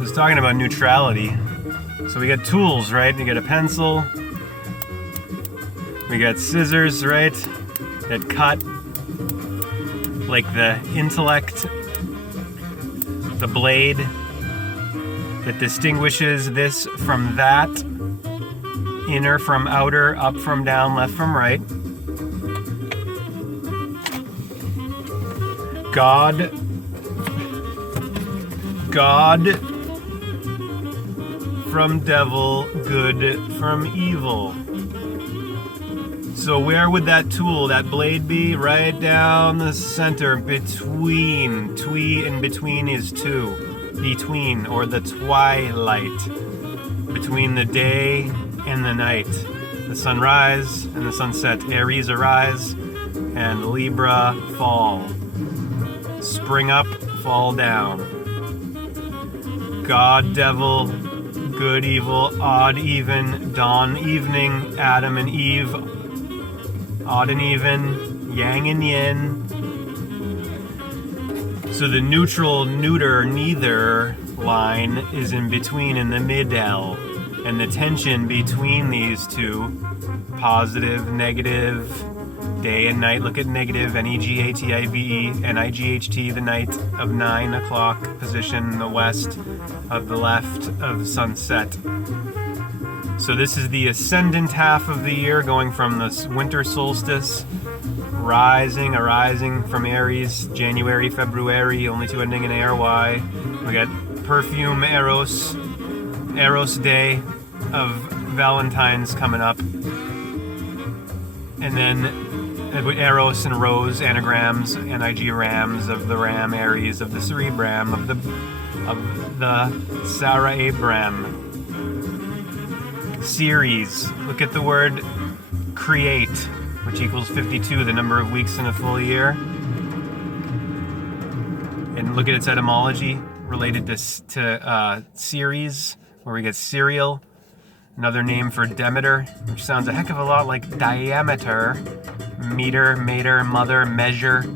So it's talking about neutrality. So we got tools, right? You got a pencil. We got scissors, right? That cut. Like the intellect. The blade. That distinguishes this from that. Inner from outer, up from down, left from right. God from devil, good from evil. So where would that tool, that blade be? Right down the center, between. In between is two. Between, or the twilight. Between the day and the night. The sunrise and the sunset. Aries arise and Libra fall. Spring up, fall down. God, devil, good, evil, odd, even, dawn, evening, Adam and Eve, odd and even, yang and yin. So the neutral, neuter, neither line is in between in the mid-L. And the tension between these two, positive, negative, day and night, look at negative, N-E-G-A-T-I-V-E, N-I-G-H-T, the night of 9 o'clock position, the west of the left of sunset. So this is the ascendant half of the year, going from the winter solstice, arising from Aries, January, February, only two ending in A-R-Y. We got perfume, Eros day of Valentine's coming up. And then Eros and Rose, anagrams, N-I-G rams of the ram, Aries of the cerebram, of the Sarah Abram. Series, look at the word create, which equals 52, the number of weeks in a full year. And look at its etymology related to series, where we get cereal. Another name for Demeter, which sounds a heck of a lot like diameter. Meter, mater, mother, measure.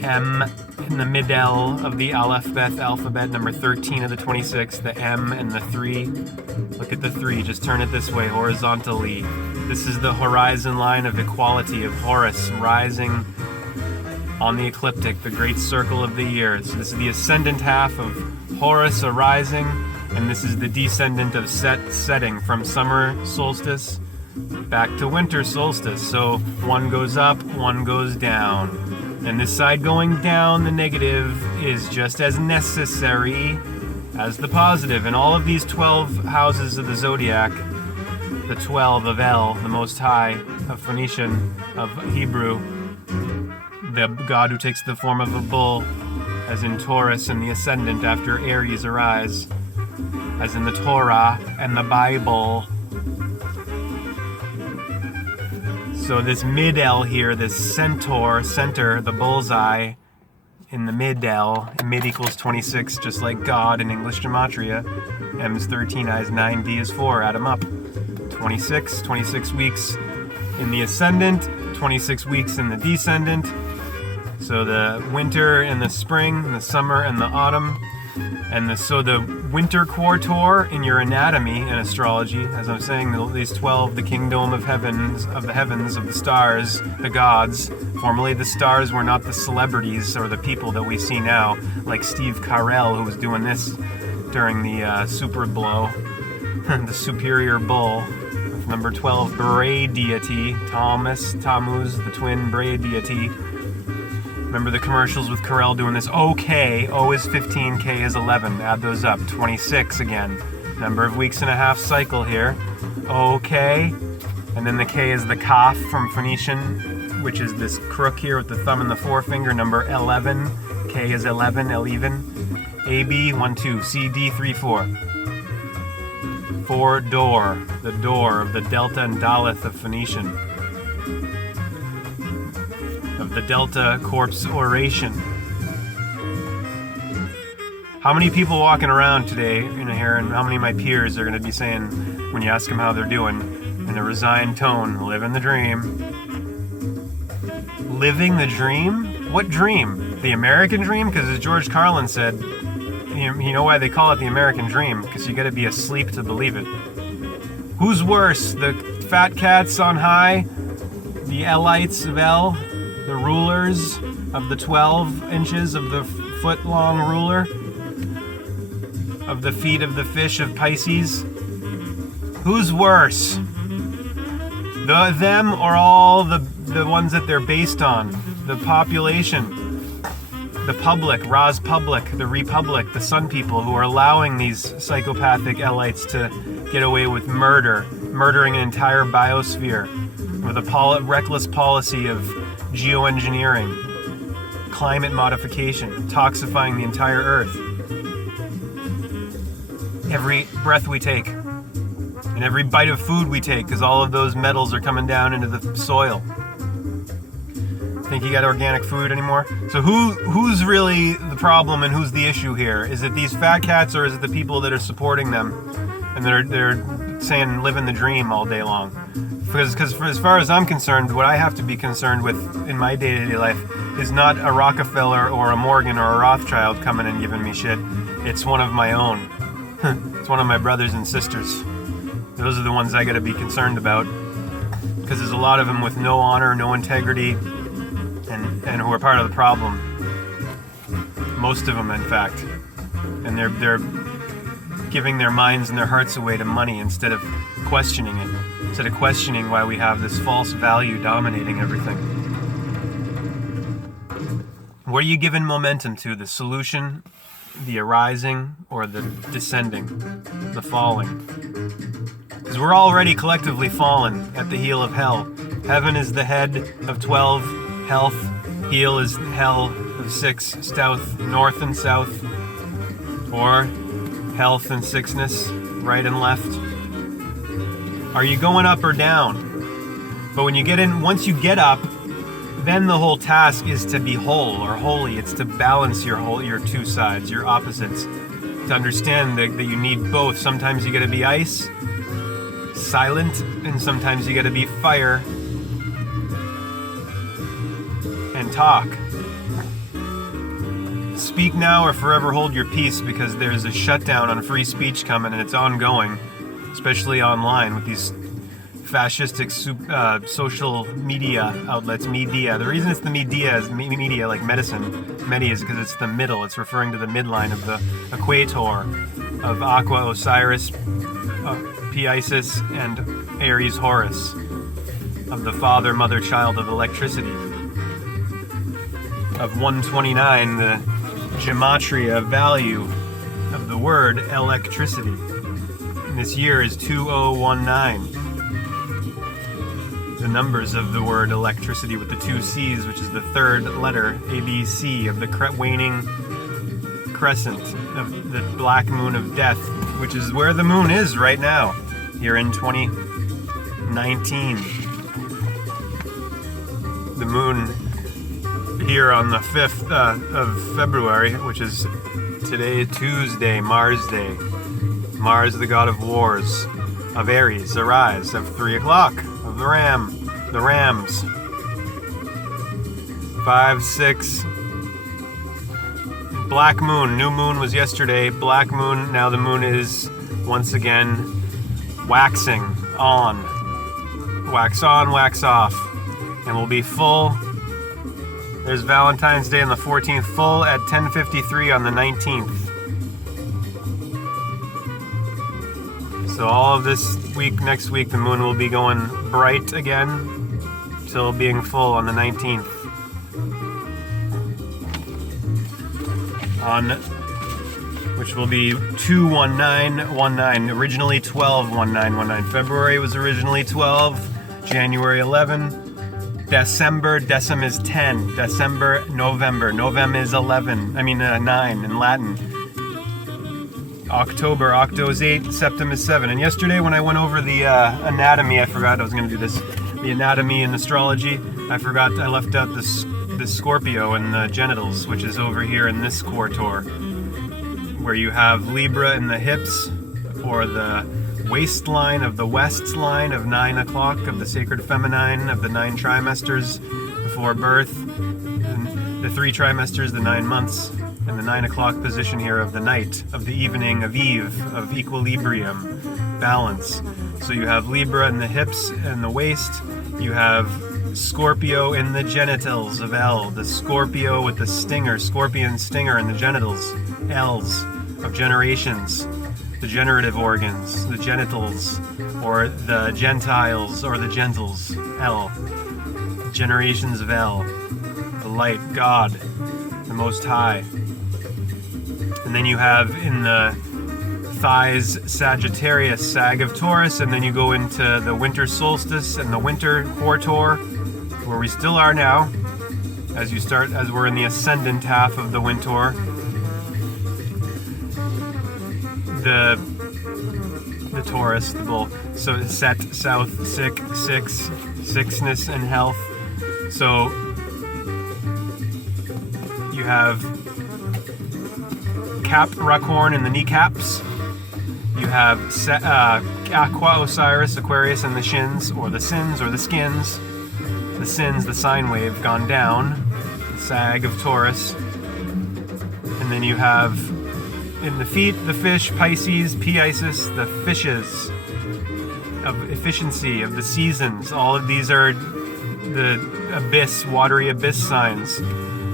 M in the mid-L of the alphabet, number 13 of the 26, the M and the 3. Look at the 3, just turn it this way, horizontally. This is the horizon line of equality of Horus, rising on the ecliptic, the great circle of the year. So this is the ascendant half of Horus arising, and this is the descendant of setting from summer solstice back to winter solstice. So one goes up, one goes down. And this side going down, the negative, is just as necessary as the positive. And all of these 12 houses of the zodiac, the 12 of El, the Most High, of Phoenician, of Hebrew, the god who takes the form of a bull, as in Taurus, and the ascendant after Aries arise, as in the Torah and the Bible. So this mid-L here, this center, the bullseye, in the mid-L, mid equals 26, just like God in English gematria. M is 13, I is 9, D is 4, add them up. 26 weeks in the ascendant, 26 weeks in the descendant. So the winter and the spring, and the summer and the autumn. And so the winter quarter in your anatomy and astrology, as I'm saying, these 12, the kingdom of heavens, of the stars, the gods. Formerly the stars were not the celebrities or the people that we see now, like Steve Carell, who was doing this during the Super Blow, the Superior Bull, with number 12, Bray deity, Tammuz, the twin Bray deity. Remember the commercials with Carell doing this? OK, O is 15, K is 11. Add those up. 26 again. Number of weeks and a half cycle here. OK. And then the K is the Kaf from Phoenician, which is this crook here with the thumb and the forefinger. Number 11. K is 11, L even. AB, 1, 2. C, D, 3, 4. 4 door. The door of the Delta and Daleth of Phoenician. Of the Delta Corpse Oration. How many people walking around today in here, and how many of my peers are going to be saying, when you ask them how they're doing, in a resigned tone, living the dream? Living the dream? What dream? The American dream? Because as George Carlin said, You know why they call it the American dream? Because you got to be asleep to believe it. Who's worse, the fat cats on high, the Elites of El, the rulers of the 12 inches of the foot-long ruler, of the feet of the fish of Pisces? Who's worse? Them or all the ones that they're based on? The population, the public, Ra's public, the Republic, the Sun People who are allowing these psychopathic Elites to get away with murdering an entire biosphere with a reckless policy of geoengineering, climate modification, toxifying the entire Earth. Every breath we take, and every bite of food we take, because all of those metals are coming down into the soil. Think you got organic food anymore? So who's really the problem and who's the issue here? Is it these fat cats or is it the people that are supporting them and they're saying living the dream all day long? Because as far as I'm concerned, what I have to be concerned with in my day-to-day life is not a Rockefeller or a Morgan or a Rothschild coming and giving me shit. It's one of my own. It's one of my brothers and sisters. Those are the ones I got to be concerned about, because there's a lot of them with no honor, no integrity, and who are part of the problem. Most of them, in fact, and they're giving their minds and their hearts away to money instead of questioning it, instead of questioning why we have this false value dominating everything. What are you giving momentum to? The solution, the arising, or the descending, the falling? Because we're already collectively fallen at the heel of hell. Heaven is the head of 12, health. Heel is hell of 6, south, north and south. Or health and sickness, right and left. Are you going up or down? But when you get in, once you get up, then the whole task is to be whole or holy. It's to balance your two sides, your opposites. To understand that you need both. Sometimes you gotta be ice, silent, and sometimes you gotta be fire and talk. Speak now or forever hold your peace, because there's a shutdown on free speech coming and it's ongoing, especially online with these fascistic social media outlets, media. The reason it's the media is media like medicine. Medi is because it's the middle. It's referring to the midline of the equator of Aqua Osiris, Pisces, and Aries Horus, of the father, mother, child of electricity. Of 129, the gematria value of the word electricity. And this year is 2019. The numbers of the word electricity with the 2 C's, which is the third letter, ABC, of the waning crescent, of the black moon of death, which is where the moon is right now, here in 2019. The moon here on the 5th of February, which is today, Tuesday, Mars Day. Mars, the god of wars, of Aries, arise, of 3 o'clock, of the Rams. 5, 6. Black moon, new moon was yesterday, black moon, now the moon is once again waxing on. Wax on, wax off. And we'll be full. There's Valentine's Day on the 14th, full at 10:53 on the 19th. So all of this week, next week, the moon will be going bright again, till being full on the 19th. Which will be 2/19/19. Originally 12/19/19. February was originally 12. January 11. December, decim is 10. December, November. Novem is 11. 9 in Latin. October, octo is 8. Septem is 7. And yesterday when I went over the anatomy, I forgot I was going to do this. The anatomy and astrology, I left out the Scorpio and the genitals, which is over here in this quarter, where you have Libra in the hips, or the waistline of the west line of 9 o'clock of the sacred feminine of the 9 trimesters before birth, and the 3 trimesters, the 9 months, and the 9 o'clock position here of the night, of the evening, of eve, of equilibrium, balance. So you have Libra in the hips and the waist. You have Scorpio in the genitals of L, the Scorpio with the stinger, scorpion stinger in the genitals, L's of generations, the generative organs, the genitals, or the gentiles, or the gentles, L, generations of L, the light, God, the Most High. And then you have in the thighs Sagittarius, Sag of Taurus, and then you go into the winter solstice and the winter Hortor, where we still are now, as we're in the ascendant half of the winter. The Taurus, the bull. So Set, south, sickness and health. So you have Capricorn in the kneecaps. You have Aqua Osiris, Aquarius in the shins, or the sins, or the skins. The sins, the sine wave, gone down. The Sag of Taurus. And then you have in the feet, the fish, Pisces, P-Isis, the fishes of efficiency, of the seasons. All of these are the abyss, watery abyss signs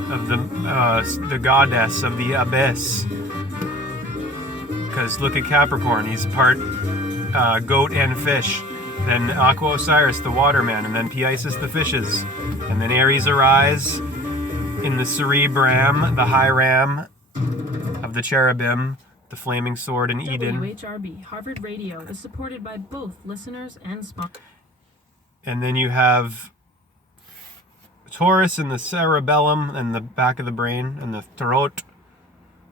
of the goddess of the abyss. Because look at Capricorn, he's part goat and fish. Then Aqua Osiris, the waterman, and then P-Isis, the fishes. And then Aries arise in the cerebrum, the high ram of the cherubim, the flaming sword in Eden. WHRB, Harvard Radio, is supported by both listeners and sponsors. And then you have Taurus in the cerebellum and the back of the brain, and the throat.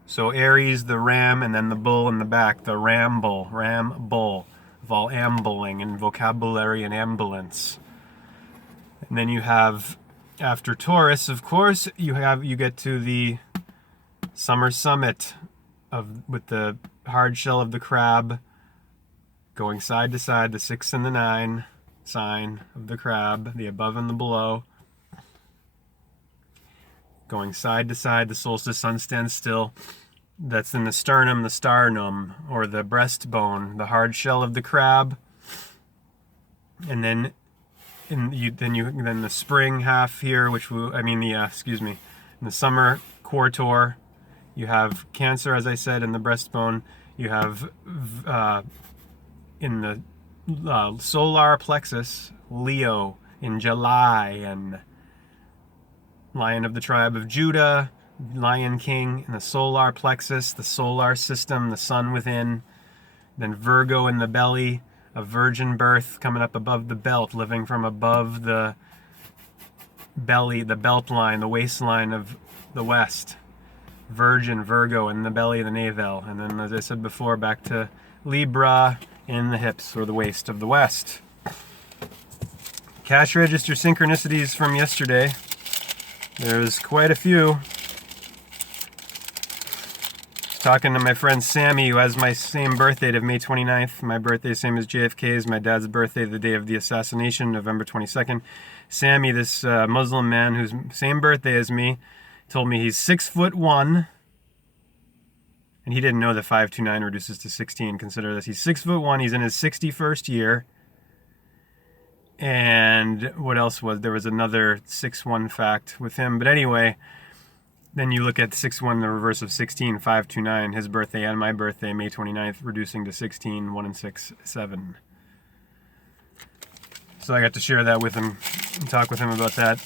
So Aries, the ram, and then the bull in the back, the ram bull, of all ambling and vocabulary and ambulance. And then you have, after Taurus, of course, you get to the summer summit with the hard shell of the crab going side to side, the 6 and the 9 sign of the crab, the above and the below. Going side to side, the solstice sun stands still. That's in the sternum, the starnum, or the breastbone, the hard shell of the crab. And then then the spring half here, in the summer quarter, you have Cancer, as I said, in the breastbone. You have in the solar plexus, Leo in July, and Lion of the tribe of Judah, Lion King in the solar plexus, the solar system, the sun within. Then Virgo in the belly, a virgin birth coming up above the belt, living from above the belly, the belt line, the waistline of the west. Virgin, Virgo in the belly, the navel. And then, as I said before, back to Libra in the hips or the waist of the west. Cash register synchronicities from yesterday. There's quite a few. Talking to my friend Sammy, who has my same birthday of May 29th. My birthday same as JFK's. My dad's birthday, the day of the assassination, November 22nd. Sammy, this Muslim man who's same birthday as me, told me he's 6'1", and he didn't know that 529 reduces to 16. Consider this: he's 6'1", he's in his 61st year. And what else there was another 6'1" fact with him. But anyway, then you look at 6'1", the reverse of 16, 529, his birthday and my birthday, May 29th, reducing to 16, 1 and 6, 7. So I got to share that with him and talk with him about that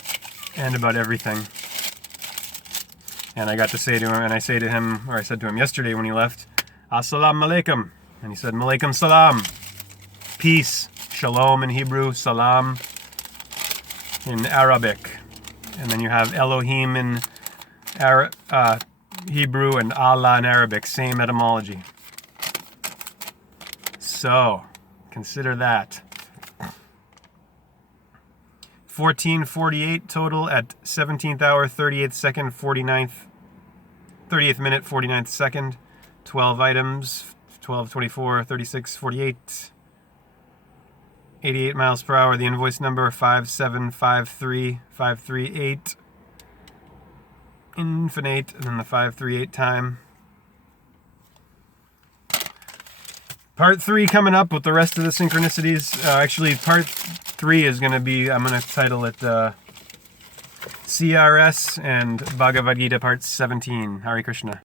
and about everything. And I got to say to him, and I said to him yesterday when he left, Assalamu alaikum. And he said, Malaikum salam. Peace. Shalom in Hebrew, salam in Arabic. And then you have Elohim in Hebrew and Allah in Arabic, same etymology. So, consider that. 14:48 total at 17th hour, 38th second, 30th minute, 49th second. 12 items, 12:24, 36, 48. 88 miles per hour. The invoice number 5753538. infinite, and then the 538 time. Part 3 coming up with the rest of the synchronicities. Actually, part 3 is going to be, I'm going to title it CRS and Bhagavad Gita Part 17. Hare Krishna.